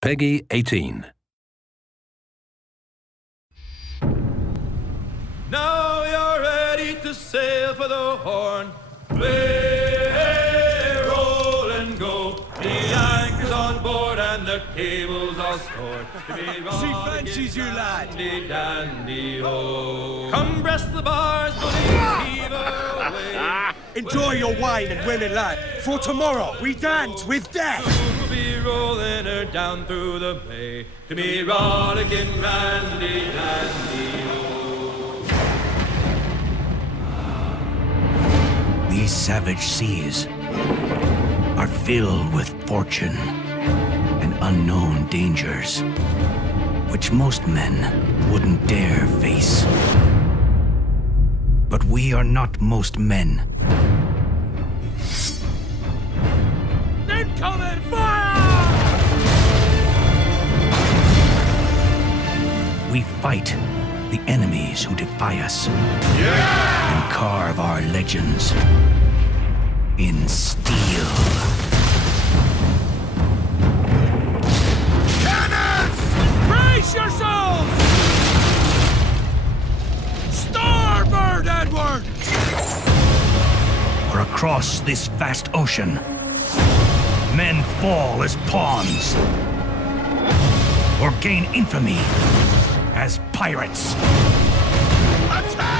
Peggy 18. Now you're ready to sail for the Horn. Play, roll and go. The anchor's on board and the cable's all stored. She fancies you, lad. Dandy, dandy, ho. Come breast the bars, bullies, heave away. Enjoy your wine and women, lad, for tomorrow we dance with death. Soon we'll be rolling her down through the bay to me rollicking randy, dandy, ho. These savage seas are filled with fortune and unknown dangers, which most men wouldn't dare face. But we are not most men. Incoming fire! We fight the enemies who defy us, and carve our legends in steel. Cannons! Brace yourselves! Starboard, Edward! For across this vast ocean, men fall as pawns, or gain infamy as pirates. Attack!